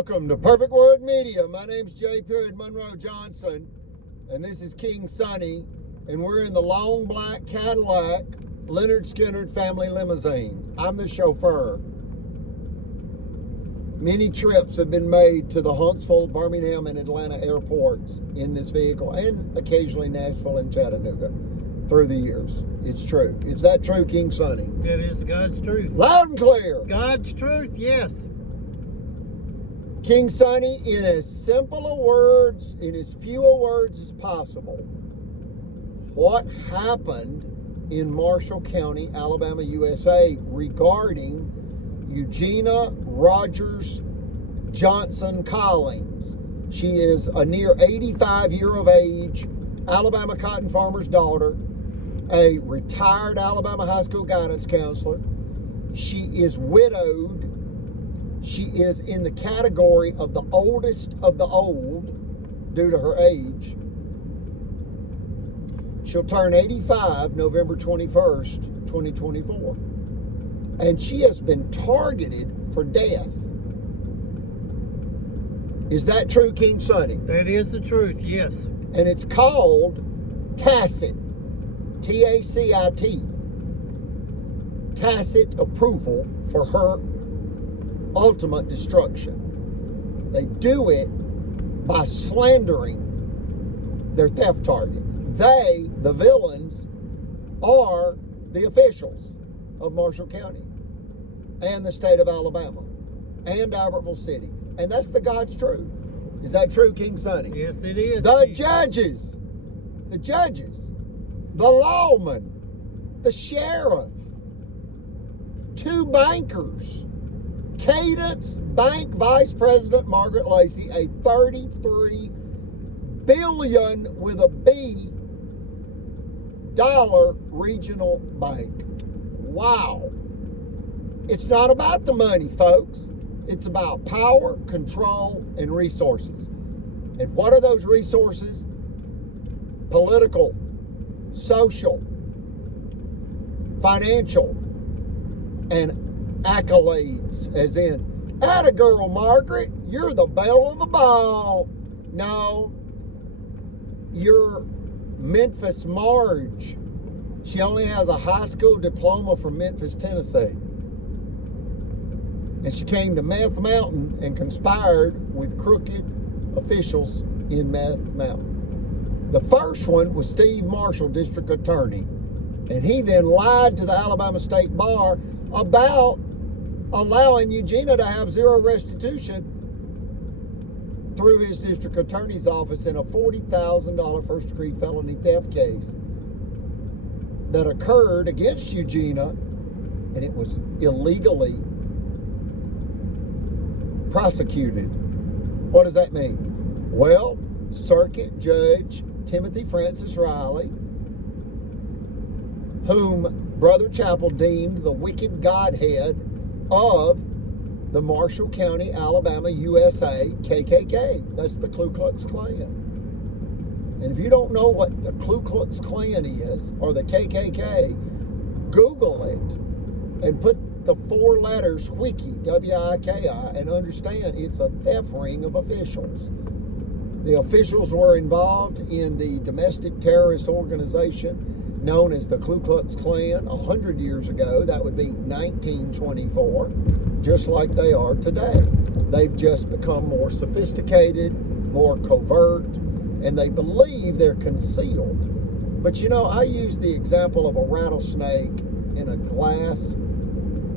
Welcome to Perfect Word Media. My name's J. Monroe Johnson, and this is King Sonny, and we're in the long black Cadillac Leonard Skinner family limousine. I'm the chauffeur. Many trips have been made to the Huntsville, Birmingham, and Atlanta airports in this vehicle, and occasionally Nashville and Chattanooga through the years. It's true. Is that true, King Sonny? That is God's truth. Loud and clear. God's truth, yes. King Sonny, in as simple a words, in as few a words as possible, what happened in Marshall County, Alabama, USA, regarding Eugenia Rogers Johnson Collins? She is a near 85 year of age, Alabama cotton farmer's daughter, a retired Alabama high school guidance counselor. She is widowed. She is in the category of the oldest of the old due to her age. She'll turn 85 November 21st, 2024. And she has been targeted for death. Is that true, King Sonny? That is the truth, yes. And it's called tacit, T-A-C-I-T, tacit approval for her ultimate destruction. They do it by slandering their theft target. They, the villains, are the officials of Marshall County and the state of Alabama and Albertville City. And that's the God's truth. Is that true, King Sonny? Yes, it is. The judges, the lawmen, the sheriff, two bankers, Cadence Bank Vice President Margaret Lacey, a $33 billion with a B dollar regional bank. Wow. It's not about the money, folks. It's about power, control, and resources. And what are those resources? Political, social, financial, and accolades, as in, atta girl, Margaret, you're the belle of the ball. No, you're Memphis Marge. She only has a high school diploma from Memphis, Tennessee. And she came to Meth Mountain and conspired with crooked officials in Meth Mountain. The first one was Steve Marshall, district attorney. And he then lied to the Alabama State Bar about allowing Eugenia to have zero restitution through his district attorney's office in a $40,000 first-degree felony theft case that occurred against Eugenia, and it was illegally prosecuted. What does that mean? Well, Circuit Judge Timothy Francis Riley, whom Brother Chappell deemed the wicked godhead of the Marshall County, Alabama, USA, KKK. That's the Ku Klux Klan. And if you don't know what the Ku Klux Klan is, or the KKK, Google it and put the four letters WIKI, W-I-K-I, and understand it's a theft ring of officials. The officials were involved in the domestic terrorist organization known as the Ku Klux Klan 100 years ago. That would be 1924, just like they are today. They've just become more sophisticated, more covert, and they believe they're concealed. But you know, I use the example of a rattlesnake in a glass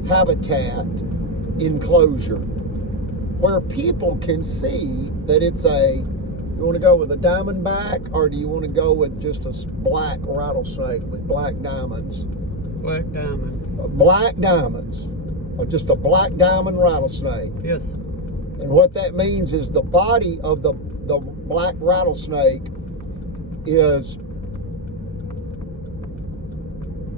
habitat enclosure where people can see that it's you want to go with a diamondback, or do you want to go with just a black rattlesnake with black diamonds? Black diamond. Black diamonds. Or just a black diamond rattlesnake. Yes. And what that means is the body of the black rattlesnake is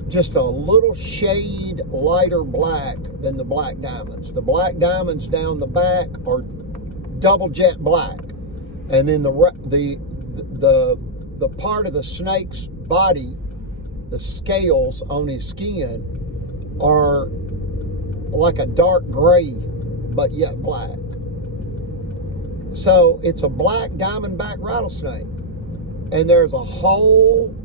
just a little shade lighter black than the black diamonds. The black diamonds down the back are double jet black. And then the part of the snake's body, the scales on his skin, are like a dark gray, but yet black. So it's a black diamondback rattlesnake. And there's a whole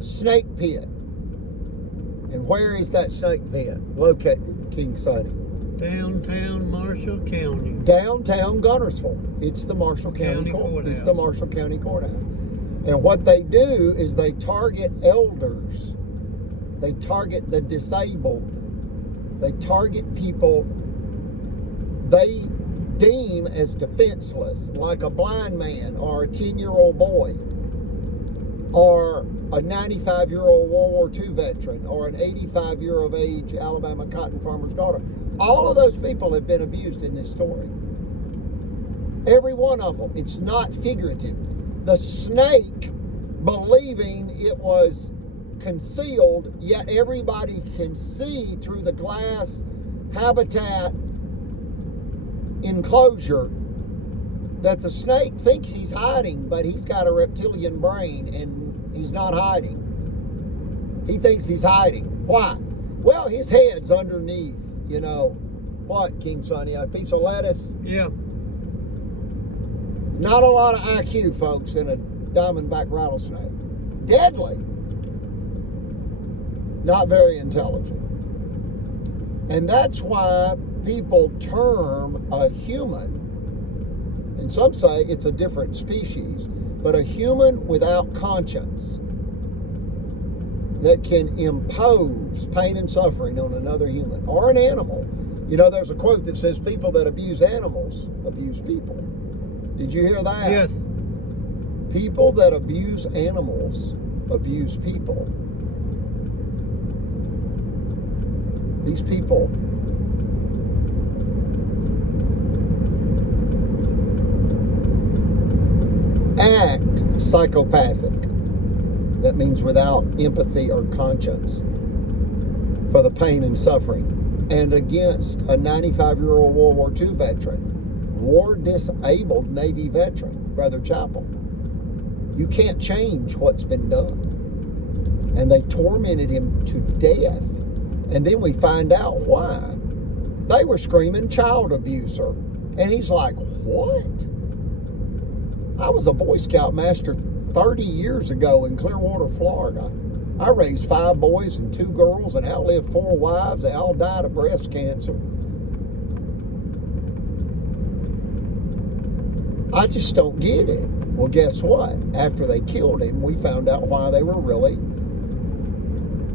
snake pit. And where is that snake pit located, King Sonny? Downtown Marshall County. Downtown Gunnersville. It's the Marshall County Court. It's the Courthouse. Marshall County Courthouse. And what they do is they target elders. They target the disabled. They target people they deem as defenseless, like a blind man or a 10-year-old boy or a 95-year-old World War II veteran or an 85-year-old age Alabama cotton farmer's daughter. All of those people have been abused in this story. Every one of them. It's not figurative. The snake, believing it was concealed, yet everybody can see through the glass habitat enclosure that the snake thinks he's hiding, but he's got a reptilian brain and he's not hiding. He thinks he's hiding. Why? Well, his head's underneath, what, King Sonny? A piece of lettuce? Yeah. Not a lot of IQ, folks, in a diamondback rattlesnake. Deadly. Not very intelligent. And that's why people term a human, and some say it's a different species, but a human without conscience that can impose pain and suffering on another human or an animal. There's a quote that says people that abuse animals abuse people. Did you hear that? Yes. People that abuse animals abuse people. These people act psychopathic. That means without empathy or conscience for the pain and suffering. And against a 95-year-old World War II veteran, war-disabled Navy veteran, Brother Chappell. You can't change what's been done. And they tormented him to death. And then we find out why. They were screaming child abuser. And he's like, what? I was a Boy Scout master 30 years ago in Clearwater, Florida. I raised 5 boys and 2 girls and outlived 4 wives. They all died of breast cancer. I just don't get it. Well, guess what? After they killed him, we found out why they were really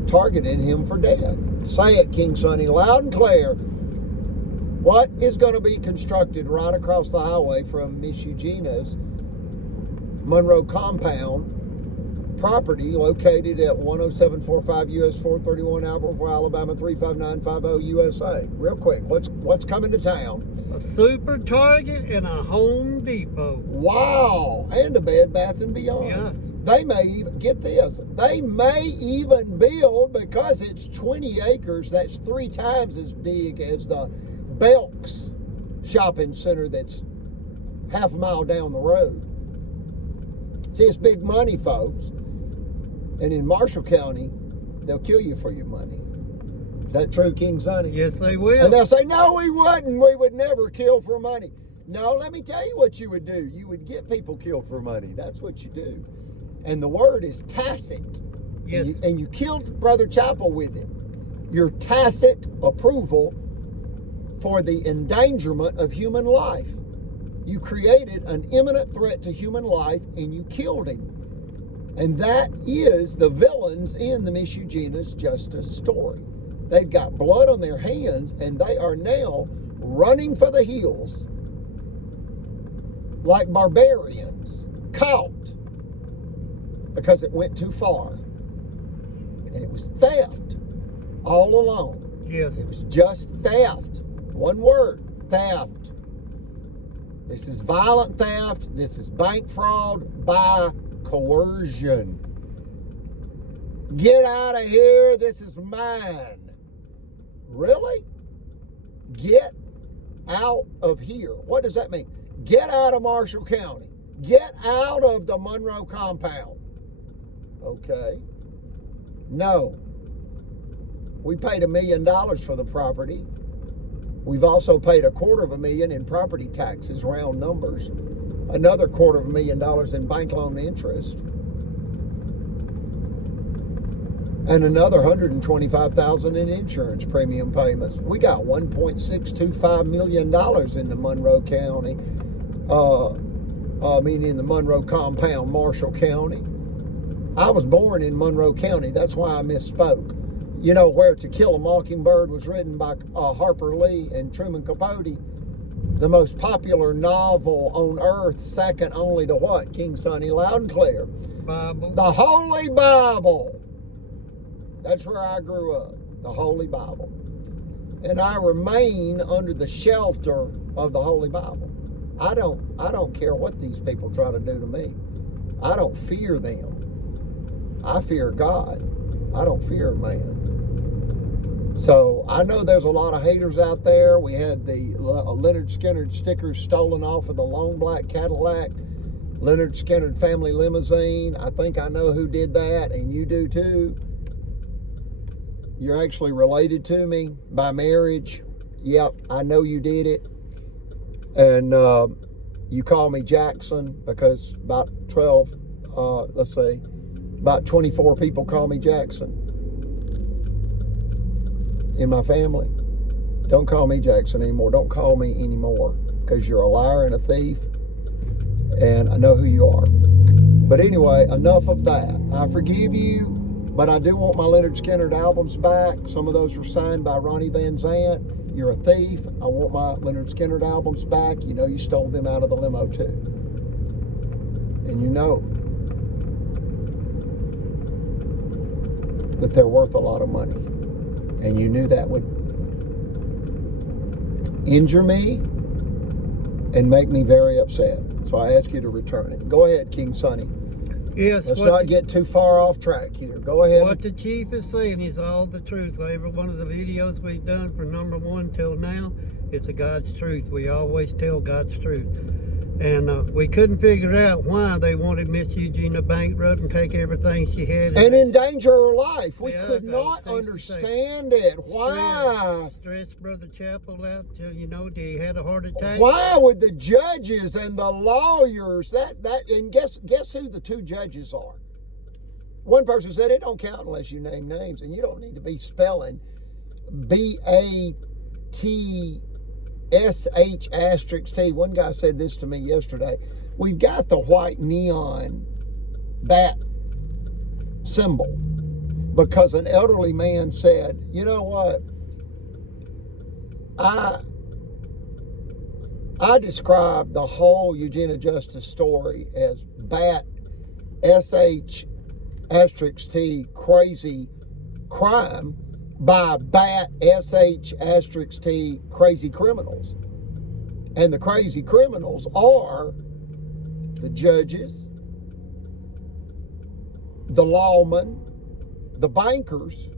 targeting him for death. Say it, King Sonny, loud and clear. What is going to be constructed right across the highway from Miss Eugenia's Monroe compound property located at 10745 US 431 Albertville, Alabama 35950 USA? Real quick, what's coming to town? A Super Target and a Home Depot. Wow, and a Bed Bath & Beyond. Yes. They may even, get this, they may even build, because it's 20 acres, that's 3 times as big as the Belk's shopping center that's half a mile down the road. See, it's big money, folks. And in Marshall County, they'll kill you for your money. Is that true, King Sonny? Yes, they will. And they'll say, no, we wouldn't. We would never kill for money. No, let me tell you what you would do. You would get people killed for money. That's what you do. And the word is tacit. Yes. And you killed Brother Chappell with it. Your tacit approval for the endangerment of human life. You created an imminent threat to human life and you killed him. And that is the villains in the Miss Eugenia's Justice story. They've got blood on their hands and they are now running for the hills like barbarians, caught because it went too far. And it was theft all along. Yes. It was just theft. One word, theft. This is violent theft. This is bank fraud by coercion. Get out of here. This is mine. Really? Get out of here. What does that mean? Get out of Marshall County. Get out of the Monroe compound. Okay. No. We paid $1 million for the property. We've also paid $250,000 in property taxes, round numbers. Another $250,000 in bank loan interest. And another $125,000 in insurance premium payments. We got $1.625 million in the Monroe County. In the Monroe compound, Marshall County. I was born in Monroe County. That's why I misspoke. You know, where To Kill a Mockingbird was written by Harper Lee and Truman Capote. The most popular novel on earth, second only to what? King Sonny, loud and clear. Bible. The Holy Bible. That's where I grew up. The Holy Bible. And I remain under the shelter of the Holy Bible. I don't care what these people try to do to me. I don't fear them. I fear God. I don't fear man. So I know there's a lot of haters out there. We had the Leonard Skinner stickers stolen off of the long black Cadillac, Leonard Skinner family limousine. I think I know who did that, and you do too. You're actually related to me by marriage. Yep, I know you did it. And you call me Jackson because about 24 people call me Jackson in my family. Don't call me Jackson anymore. Don't call me anymore because you're a liar and a thief, and I know who you are. But anyway, enough of that. I forgive you, but I do want my Leonard Skinner albums back. Some of those were signed by Ronnie Van Zant. You're a thief. I want my Leonard Skinner albums back. You know you stole them out of the limo too. And you know that they're worth a lot of money. And you knew that would injure me and make me very upset. So I ask you to return it. Go ahead, King Sonny. Yes. Let's not get too far off track here. Go ahead. What the chief is saying is all the truth. Every one of the videos we've done from number 1 till now, it's a God's truth. We always tell God's truth. And we couldn't figure out why they wanted Miss Eugenia bankrupt and take everything she had. And endanger her life. We Yeah, could not understand it. Why? Stressed Brother Chapel out till, he had a heart attack. Why would the judges and the lawyers and guess who the two judges are? One person said it don't count unless you name names, and you don't need to be spelling BATSH*T. One guy said this to me yesterday. We've got the white neon bat symbol because an elderly man said, you know what? I described the whole Eugenia Justice story as bat SH*T crazy crime by bat SH*T crazy criminals. And the crazy criminals are the judges, the lawmen, the bankers,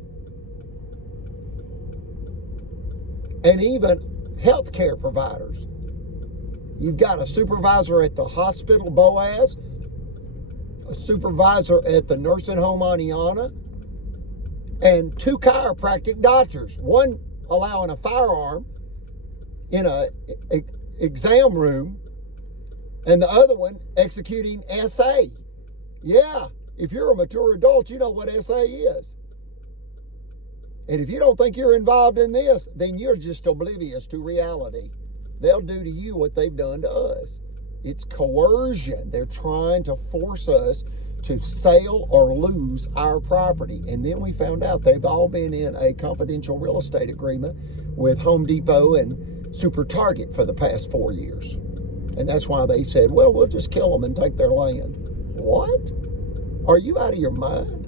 and even healthcare providers. You've got a supervisor at the hospital, Boaz, a supervisor at the nursing home, Aniana, and 2 chiropractic doctors, one allowing a firearm in a exam room and the other one executing SA. Yeah, if you're a mature adult, you know what SA is. And if you don't think you're involved in this, then you're just oblivious to reality. They'll do to you what they've done to us. It's coercion. They're trying to force us to sell or lose our property. And then we found out they've all been in a confidential real estate agreement with Home Depot and Super Target for the past 4 years. And that's why they said, well, we'll just kill them and take their land. What? Are you out of your mind?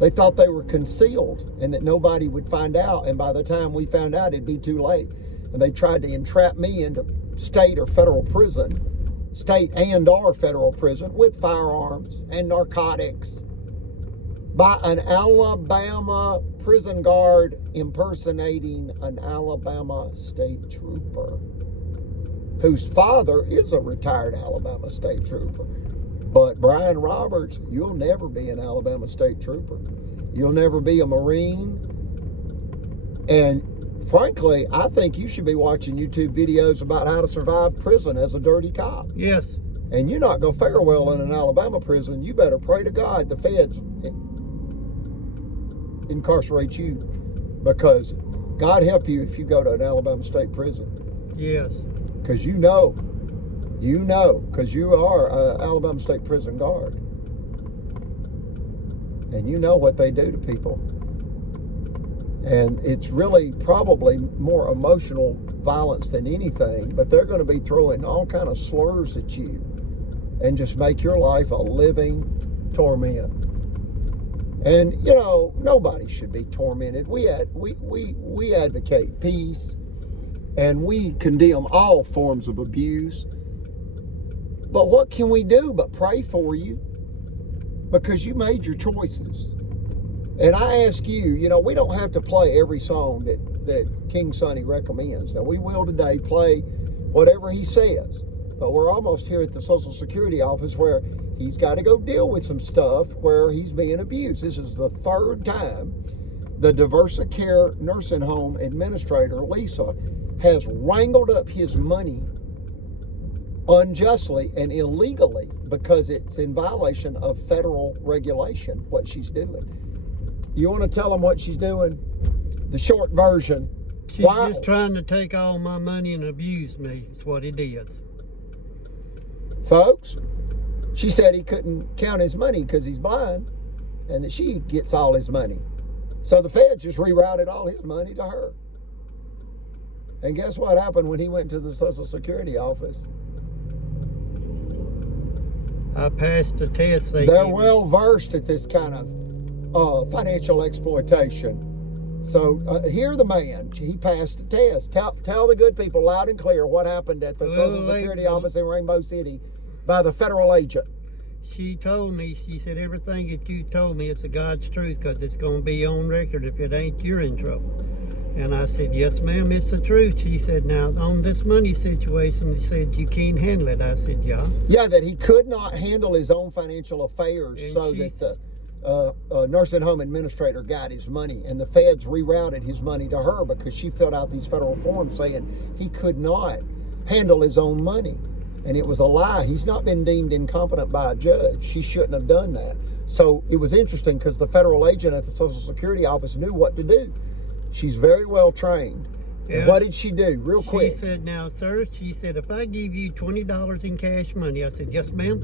They thought they were concealed and that nobody would find out. And by the time we found out, it'd be too late. And they tried to entrap me into state or federal prison, state and or federal prison, with firearms and narcotics by an Alabama prison guard impersonating an Alabama state trooper whose father is a retired Alabama state trooper. But Brian Roberts, you'll never be an Alabama state trooper. You'll never be a Marine. And frankly, I think you should be watching YouTube videos about how to survive prison as a dirty cop. Yes. And you're not going to fare well in an Alabama prison. You better pray to God the feds incarcerate you, because God help you if you go to an Alabama state prison. Yes. Because you know, because you are an Alabama state prison guard. And you know what they do to people. And it's really probably more emotional violence than anything, but they're going to be throwing all kind of slurs at you and just make your life a living torment. And, you know, nobody should be tormented. We advocate peace, and we condemn all forms of abuse. But what can we do but pray for you? Because you made your choices. And I ask you, you know, we don't have to play every song that King Sonny recommends. Now, we will today play whatever he says. But we're almost here at the Social Security office where he's got to go deal with some stuff where he's being abused. This is the third time the Diversicare nursing home administrator, Lisa, has wrangled up his money unjustly and illegally because it's in violation of federal regulation, what she's doing. You want to tell them what she's doing? The short version. She's just trying to take all my money and abuse me. It's what it is. Folks, she said he couldn't count his money because he's blind, and that she gets all his money. So the feds just rerouted all his money to her. And guess what happened when he went to the Social Security office? I passed the test. They're well versed at this kind of financial exploitation. So hear the man. He passed the test. Tell the good people loud and clear what happened at the Social Security office in Rainbow City by the federal agent. She told me, she said, everything that you told me, it's a God's truth, because it's going to be on record. If it ain't, you're in trouble. And I said, yes, ma'am, it's the truth. She said, now, on this money situation, she said, you can't handle it. I said, yeah. Yeah, that he could not handle his own financial affairs, and so that the nursing home administrator got his money, and the feds rerouted his money to her because she filled out these federal forms saying he could not handle his own money. And it was a lie. He's not been deemed incompetent by a judge. She shouldn't have done that. So it was interesting because the federal agent at the Social Security office knew what to do. She's very well trained. Yeah. And what did she do? Real quick. She said, now, sir, she said, if I give you $20 in cash money, I said, yes, ma'am.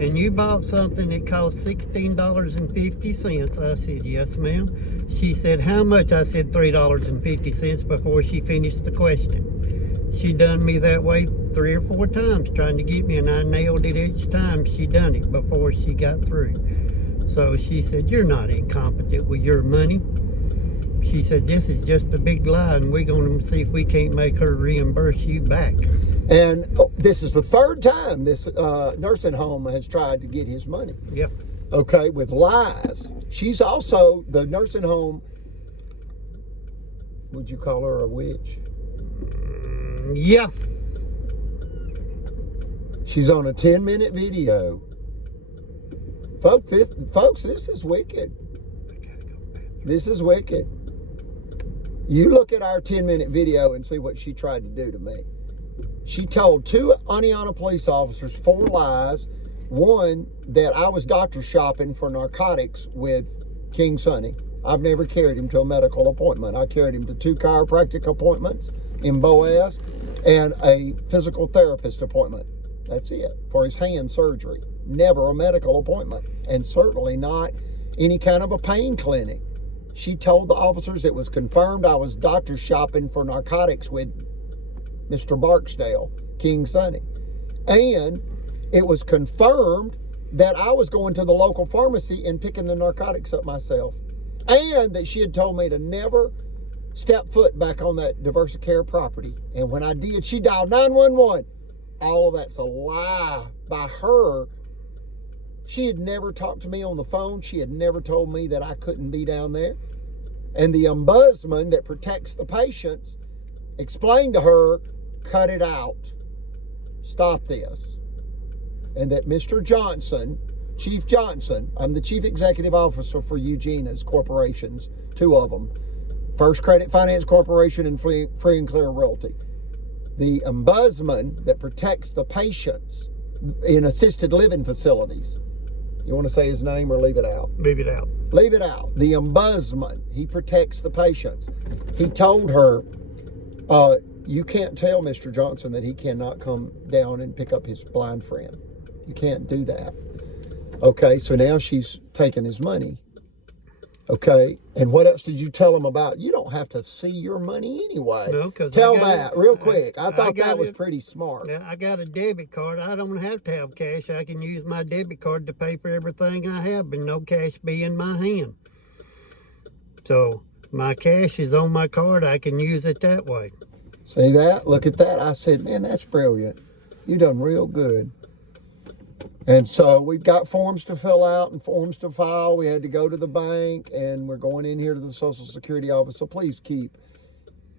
And you bought something that cost $16.50. I said, yes, ma'am. She said, how much? I said, $3.50 before she finished the question. She done me that way 3 or 4 times trying to get me, and I nailed it each time she done it before she got through. So she said, you're not incompetent with your money. She said, this is just a big lie, and we're going to see if we can't make her reimburse you back. And this is the third time this nursing home has tried to get his money. Yep. Okay, with lies. She's also, the nursing home, would you call her a witch? Yeah. She's on a 10-minute video. Folks, this is wicked. This is wicked. You look at our 10-minute video and see what she tried to do to me. She told 2 Aniana police officers 4 lies. One, that I was doctor shopping for narcotics with King Sonny. I've never carried him to a medical appointment. I carried him to 2 chiropractic appointments in Boaz and a physical therapist appointment. That's it, for his hand surgery. Never a medical appointment, and certainly not any kind of a pain clinic. She told the officers it was confirmed I was doctor shopping for narcotics with Mr. Barksdale, King Sonny. And it was confirmed that I was going to the local pharmacy and picking the narcotics up myself. And that she had told me to never step foot back on that Diversicare property. And when I did, she dialed 911. All of that's a lie by her. She had never talked to me on the phone. She had never told me that I couldn't be down there. And the ombudsman that protects the patients explained to her, cut it out. Stop this. And that Mr. Johnson, Chief Johnson, I'm the chief executive officer for Eugenia's corporations, 2 of them, First Credit Finance Corporation and Free and Clear Realty. The ombudsman that protects the patients in assisted living facilities. You want to say his name or leave it out? Leave it out. Leave it out. The ombudsman, he protects the patients. He told her, you can't tell Mr. Johnson that he cannot come down and pick up his blind friend. You can't do that. Okay, so now she's taking his money. Okay, and what else did you tell him about? You don't have to see your money anyway. No, because tell that real quick. I thought that was pretty smart. I got a debit card. I don't have to have cash. I can use my debit card to pay for everything I have, but no cash be in my hand. So my cash is on my card. I can use it that way. See that? Look at that. I said, man, that's brilliant. You done real good. And so we've got forms to fill out and forms to file. We had to go to the bank, and we're going in here to the Social Security office. So please keep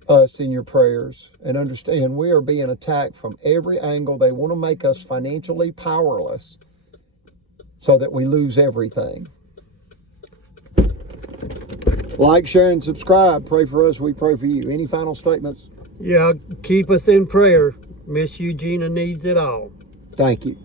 us in your prayers and understand we are being attacked from every angle. They want to make us financially powerless so that we lose everything. Like, share, and subscribe. Pray for us. We pray for you. Any final statements? Yeah, keep us in prayer. Miss Eugenia needs it all. Thank you.